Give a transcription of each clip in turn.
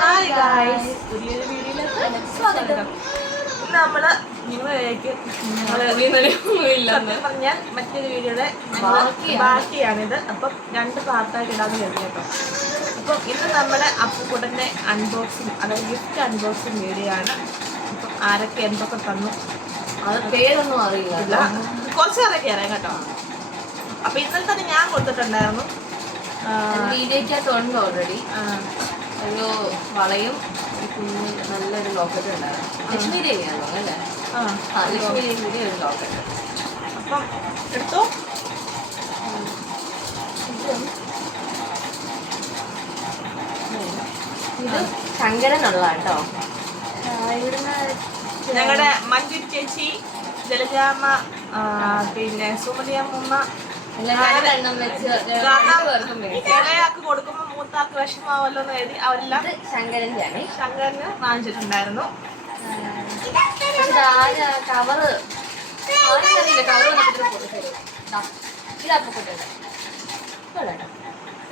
Hi guys, പുതിയൊരു വീഡിയോയിലേക്ക് സ്വാഗതം. ഇന്ന് നമ്മള് നിങ്ങളിലേക്ക് സത്യം പറഞ്ഞാൽ മറ്റൊരു വീഡിയോയുടെ ബാക്കിയാണിത്. അപ്പം 2 പാർട്ടായിട്ട് ഇടാന്ന് കരുതി കേട്ടോ. അപ്പം ഇന്ന് നമ്മുടെ അപ്പുക്കുട്ടൻ്റെ അൺബോക്സിങ്, അതായത് ഗിഫ്റ്റ് അൺബോക്സിങ് വീഡിയോ ആണ്. അപ്പം ആരൊക്കെ എന്തൊക്കെ തന്നു അത് പേരൊന്നും അറിയില്ല, കുറച്ച് പേരൊക്കെ അറിയാം കേട്ടോ. അപ്പം ഇന്നലെ തന്നെ ഞാൻ കൊടുത്തിട്ടുണ്ടായിരുന്നു. വീഡിയോക്കകത്തുണ്ട് ഓൾറെഡി. ഒരു വളയും കുഞ്ഞ് നല്ലൊരു ലോക്കറ്റ് ഉണ്ടായിരുന്നു. ലക്ഷ്മി ദേവിയാണല്ലോ അല്ലേ? ലക്ഷ്മി ദേവിയുടെ ഒരു ലോക്കറ്റ്. അപ്പം എടുത്തോ. ഇത് ശങ്കരനുള്ളതാണ് കേട്ടോ. ഇവിടുന്ന് ഞങ്ങളുടെ മഞ്ജു ചേച്ചി, ജലജാമ്മ, പിന്നെ സുമതിയമ്മ ഇളയാക്ക് കൊടുക്കുമ്പോ മൂത്താക്ക് വിഷമാവല്ലോ എന്ന് കരുതി അവരെല്ലാം ശങ്കരന് വാങ്ങിച്ചിട്ടുണ്ടായിരുന്നു. കവറ്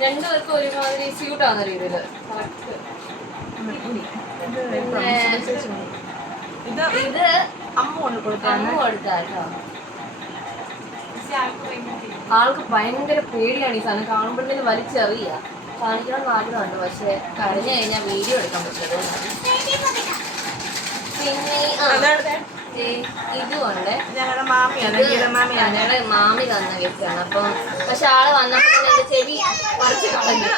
രണ്ടുപേർക്കും ഒരുമാതിരി സ്യൂട്ട് ആവുന്ന രീതിയില് ഇത് അമ്മ കൊണ്ട് കൊടുക്കാണ്. കേട്ടോ. ആൾക്ക് ഭയങ്കര പേടിയാണ് ഈ സാധനം കാണുമ്പോഴത്തേന് വലിച്ചെറിയ. കാണിക്കണം എന്ന് ആഗ്രഹമുണ്ട്, പക്ഷെ കഴിഞ്ഞു കഴിഞ്ഞാൽ വീഡിയോ എടുക്കാൻ പറ്റില്ല. പിന്നെ ഇതുകൊണ്ട് ഞങ്ങളുടെ മാമി തന്ന ഗിഫ്റ്റാണ്. അപ്പം പക്ഷെ ആള് വന്നപ്പോൾ എന്റെ ചെവി പറിച്ച് കളഞ്ഞു.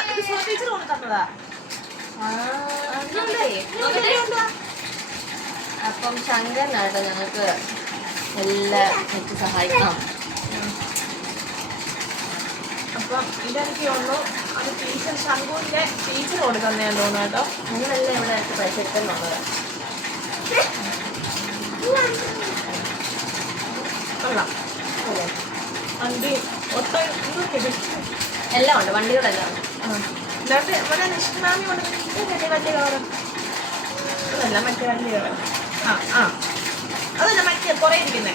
അപ്പം ശങ്കരനാട്ടോ ഞങ്ങൾക്ക് എല്ലാം എനിക്ക് സഹായിക്കണം. അപ്പം ഇതെനിക്ക് തോന്നുന്നു അത് ടീച്ചർ ശങ്കുവിന്റെ ടീച്ചർ കൊടുക്കുന്നതെന്ന് തോന്നുന്നു കേട്ടോ. നിങ്ങളെല്ലാം ഇവിടെ എനിക്ക് പൈസ ഇട്ടെന്നുള്ളത് കൊള്ളാം. വണ്ടി ഒട്ടും എല്ലാം ഉണ്ട്, വണ്ടികളെല്ലാം ഉണ്ട്. എന്നിട്ട് ഇവിടെ നിഷ്മാമി കൊടുക്കുന്നത് വലിയ കവറും അതല്ല, മറ്റേ വലിയ കവർ. അതല്ല മറ്റേ കുറേ ഇരിക്കുന്നേ.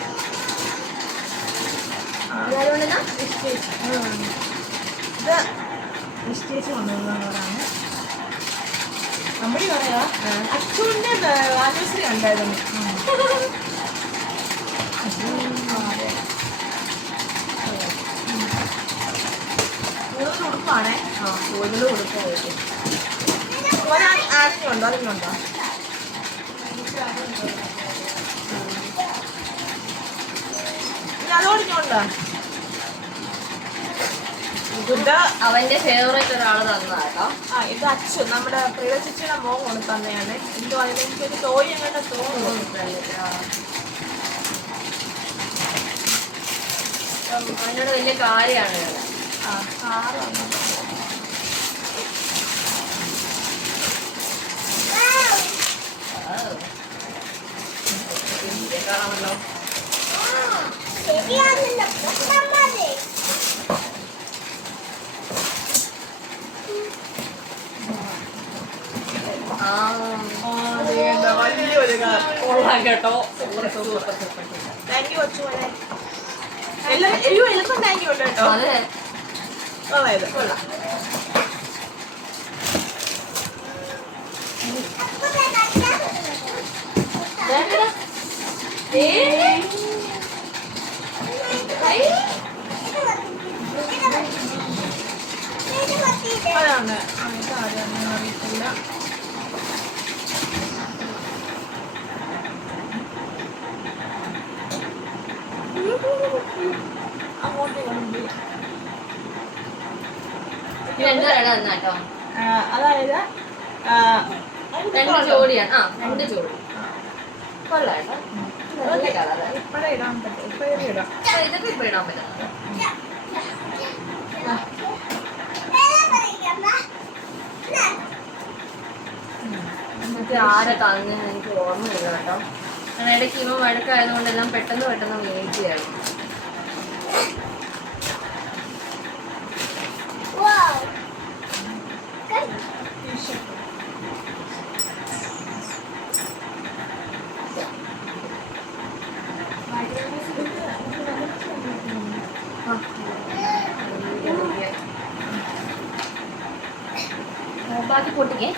ഇത് നിശ്ചയിച്ച് കൊണ്ടുവന്നതാണ്. നമ്മുടെ പറയാ അച്ഛൻ്റെ ആനിവേഴ്സറി ഉണ്ടായിരുന്നു. കൂടുതൽ ഉടുപ്പാണേ. കൂടുതൽ കൊടുക്കാതെ ആടിനുണ്ടോ? അതിനുണ്ടോ? അതോടിഞ്ഞുണ്ടോ? ഇത് അവന്റെ ഫേവറേറ്റ് ഒരാള് തന്നതാട്ടോ. ഇത് അച്ചു, നമ്മുടെ പ്രിയ ചേച്ചിയുടെ മോൻ കൊണ്ട് തന്നെയാണ്. എന്തോ അതിനെനിക്കൊരു തോയി അങ്ങനെ തോന്നുന്നു. അവനോട് വലിയ കാര്യമാണ്. കാണാമല്ലോ. വലിയൊരു കേട്ടോ. Thank you Achu. എല്ലാം താങ്ക് യു ഉണ്ട് കേട്ടോ. അതായത് കൊള്ളാം. അതാണ് ഇതാരെയാണെന്ന് അറിയത്തില്ല. അങ്ങോട്ട് അതായത് 2 ജോഡിയാണ്. 2 ജോഡി കൊള്ളാട്ടോ. ഇപ്പഴേ ഇടാൻ പറ്റും. ഇപ്പഴേ ഇടാം. ഇതൊക്കെ ഇപ്പൊ ഇടാൻ പറ്റുന്നത്. ആരെ തന്നു എനിക്ക് ഓർമ്മയില്ല കേട്ടോ. ഞാൻ ഇടയ്ക്ക് ഇവ വഴക്കായതുകൊണ്ട് എല്ലാം പെട്ടെന്ന് വെയിറ്റ് ചെയ്യണം. ബാക്കി പൊട്ടിക്കേ.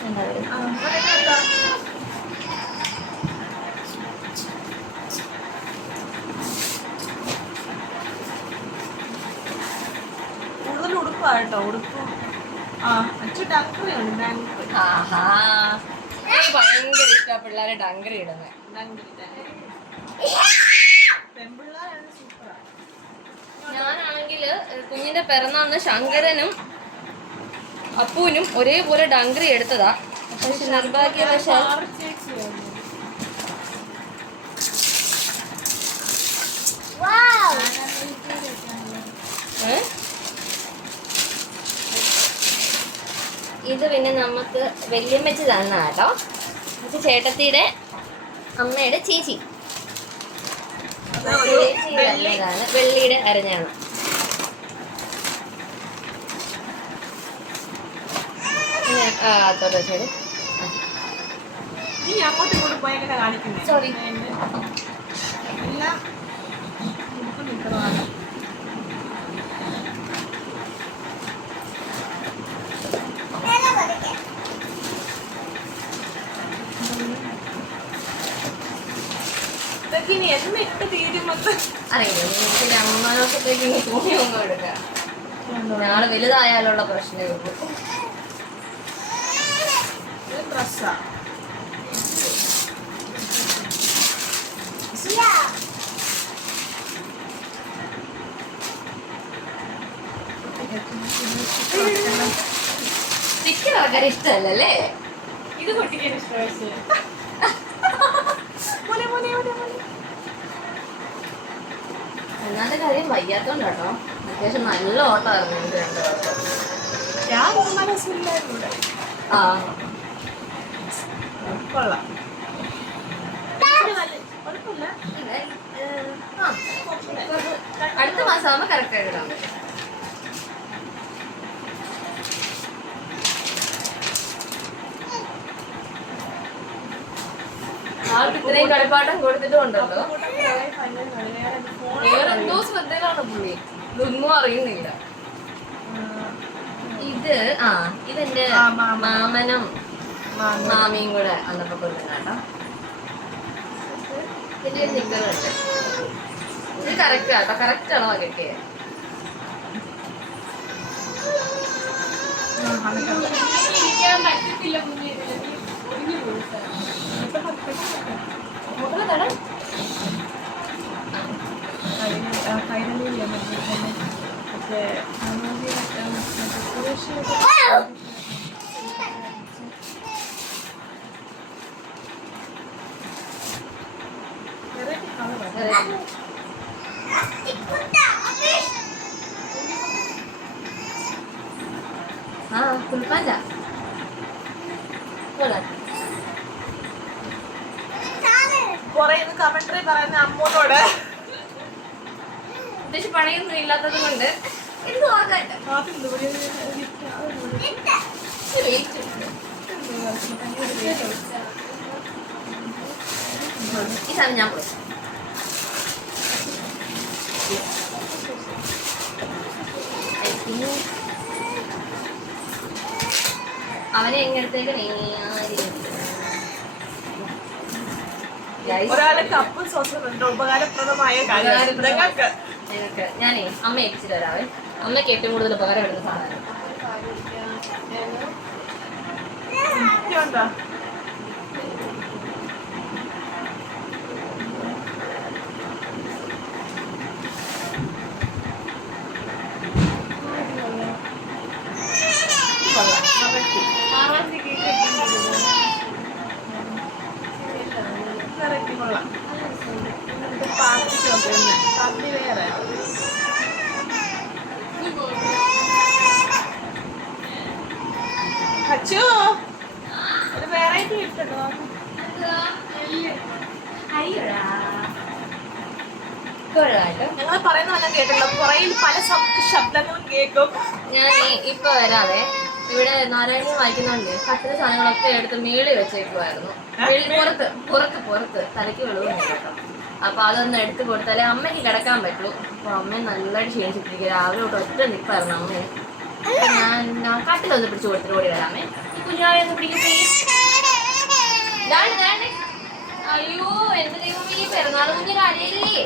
കൂടുതൽ ഉടുപ്പാട്ടോ, ഉടുപ്പും. അച്ഛൻ ഡങ്കറി ഉണ്ട്, ഡങ്കറി. ഭയങ്കര ഇഷ്ടമാണ് പിള്ളേരെ ഡങ്കറി ഇടുന്നത്. പെൺപിള്ളേരാണ് സൂപ്പറാണ്. ഞാനാണെങ്കില് കുഞ്ഞിന്റെ പിറന്നാന്ന് ശങ്കരനും അപ്പൂനും ഒരേപോലെ ഡങ്കറി എടുത്തതാ. പക്ഷെ നിർഭാഗ്യവശാൽ ഇത് പിന്നെ നമുക്ക് വല്യമ്മച്ചി തന്ന കേട്ടോ. ഇത് ചേട്ടത്തിയുടെ അമ്മയുടെ ചേച്ചി തന്നതാണ്. വെള്ളിയുടെ അരഞ്ഞാണ്. അതോടെ ശരി. നീ അങ്ങോട്ടും ഇങ്ങോട്ടും പോയി എങ്ങനെ കാണിക്കുന്നേ? സോറി. എല്ലാം നിൽക്കണമാണ്. ഇതൊക്കെ ഇനി എന്ന് ഇട്ട് തീരുമ്പോ അറിയില്ല. 2 മാസത്തേക്ക് തുണി ഒന്നും എടുക്കാം. നാളെ വലുതായാലുള്ള പ്രശ്നമേ ഉള്ളൂ. ഡ്രസ്സാ സ്റ്റിക്കർ ആൾക്കാർ ഇഷ്ടമല്ലേ? ഇത് പൊട്ടിക്കാൻ ഇഷ്ടമായി. ഒന്നാമത്തെ കാര്യം വയ്യാത്തോണ്ട് കേട്ടോ. അത്യാവശ്യം നല്ല ഓട്ടമായിരുന്നു എനിക്ക് 2 ദിവസം. ഞാൻ 3 ദിവസം ഇല്ലായിരുന്നു. കൊള്ളാം. അടുത്ത മാസം ആകുമ്പോ കറക്റ്റ് ആയിട്ട് ഇടാൻ പറ്റും. ആൾക്ക് ഇത്രയും കളിപ്പാട്ടം കൊടുത്തിട്ടുണ്ടല്ലോ. വേറെ എന്തോ ശ്രദ്ധയിലാണ് പുള്ളി. ഇതൊന്നും അറിയുന്നില്ല. ഇത് ഇതെന്റെ മാമനും മാമിയും കൂടെ അന്നപ്പോ കൊണ്ടുവന്നാട്ടോ. ഇതിന്റെ ഒരു നിക്കറുണ്ട്. ഇത് കറക്റ്റ് ആട്ടോ. കറക്റ്റ് ആണോ കിട്ടിയത്? ഇരിക്കാൻ പറ്റത്തില്ല കുഞ്ഞ്. കുളിപ്പാല കൊറേ കമന്ററി പറയുന്ന അമ്മൂനോട് പ്രത്യേകിച്ച് പണിയൊന്നും ഇല്ലാത്തത് കൊണ്ട് ഈ സാധനം ഞാൻ പോയി. അവനെ എങ്ങനത്തേക്ക് ഒരാളെ കപ്പ് സോസുണ്ട്. ഉപകാരപ്രദമായ ഞാനേ അമ്മ ഏൽപ്പിച്ചിട്ട് വരാവേ. അമ്മയ്ക്ക് ഏറ്റവും കൂടുതൽ ഉപകാരപ്പെടുന്ന സാധനം പാർട്ടി വേറെ അച്ചു ഒരു വെറൈറ്റി ഇട്ടുണ്ടോ? ഞങ്ങൾ പറയുന്ന വല്ല കേട്ടല്ലോ. പുറയിൽ പല ശബ്ദങ്ങളും കേൾക്കും. ഞാൻ ഇപ്പൊ വരാവേ. ഇവിടെ നാരായണി വായിക്കുന്നുണ്ട്. കട്ടിലെ സാധനങ്ങളൊക്കെ എടുത്ത് മേളിൽ വെച്ചേക്കുമായിരുന്നു. പുറത്ത് തലയ്ക്ക് വെളിവുണ്ട് കേട്ടോ. അപ്പൊ അതൊന്ന് എടുത്ത് കൊടുത്താലേ അമ്മയ്ക്ക് കിടക്കാൻ പറ്റൂ. അപ്പൊ അമ്മ നല്ലതായിട്ട് ക്ഷീണിച്ചിട്ടിരിക്കുക. രാവിലെ തൊട്ട് ഒറ്റ നിൽപ്പായിരുന്നു അമ്മ. ഞാൻ കട്ടിലൊന്ന് പിടിച്ചു കൊടുത്തിട്ട് ഓടി വരാമേ. ഈ കുഞ്ഞാവെ ഒന്ന് പിടിക്കും പ്ലീസ്. അയ്യോ എന്റെ ദൈവം, ഈ പിറന്നാൾ കുഞ്ഞ് കരയില്ലേ?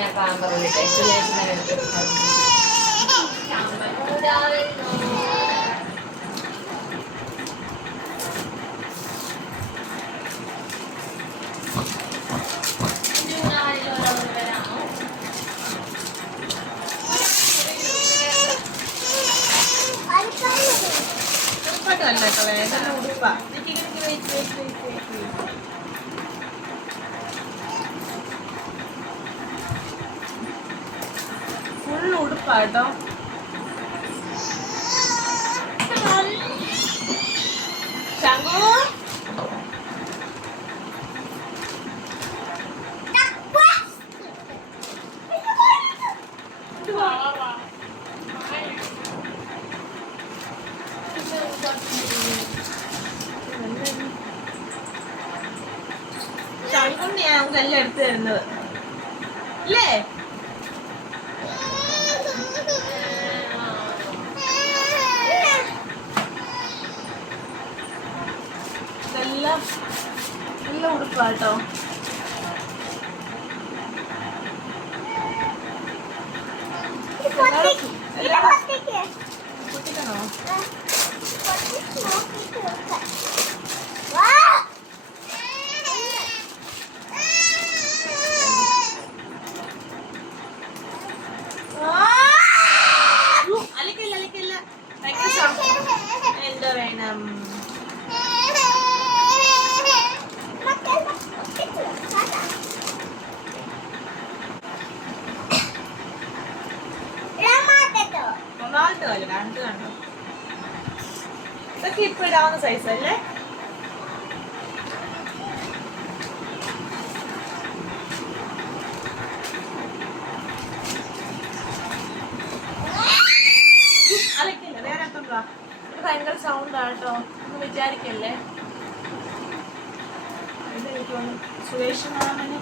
ഞാൻ കാമ്പർ വിളിട്ടെ. ഫുൾ ഉടുപ്പാട്ടോ. ശങ്കു ശങ്കുണ്ണിയാ നമുക്കെല്ലാം എടുത്തു തരുന്നത് അല്ലേ? നല്ല ഉടുപ്പാട്ടോ. പൊട്ടിക്കണോ? അലിക്കല്ല എന്താ വേണം? റൊണാൾഡോ അല്ലേ രണ്ട് കണ്ടോ? ഇതൊക്കെ ഇപ്പൊ ഇടാവുന്ന സൈസ് അല്ലേ? അലക്കില്ല വേറെ എത്തും. ഇത് ഭയങ്കര സൗണ്ടാട്ടോ, ഒന്നും വിചാരിക്കല്ലേ. എനിക്ക് തോന്നുന്നു സുരേഷ് മാമന്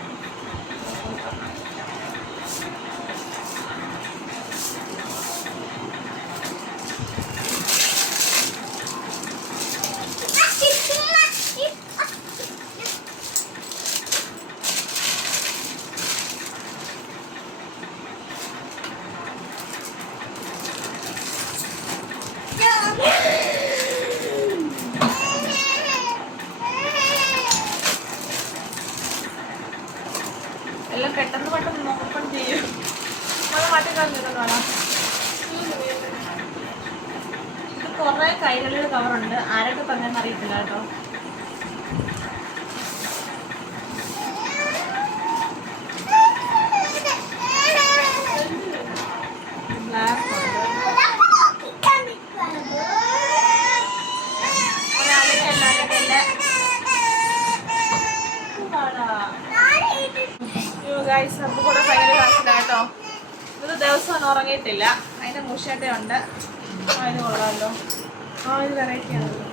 എല്ലാം പെട്ടെന്ന് നോക്കാൻ ചെയ്യും. നമ്മളെ മാറ്റിക്കളഞ്ഞിട്ടുണ്ടോ? ഇത് കുറെ കൈകളിൽ കവറുണ്ട്. ആരൊക്കെ പറഞ്ഞെന്ന് അറിയത്തില്ല കേട്ടോ. ബ്ലാക്ക് നമുക്ക് കൂടെ ഭയങ്കര കാശിലാട്ടോ. ഇത് ദിവസം ഉറങ്ങിയിട്ടില്ല. അതിന്റെ മുഷട്ട ഉണ്ട്. ഇത് കൊള്ളാമല്ലോ. ഇത് വെറൈറ്റി ആണല്ലോ.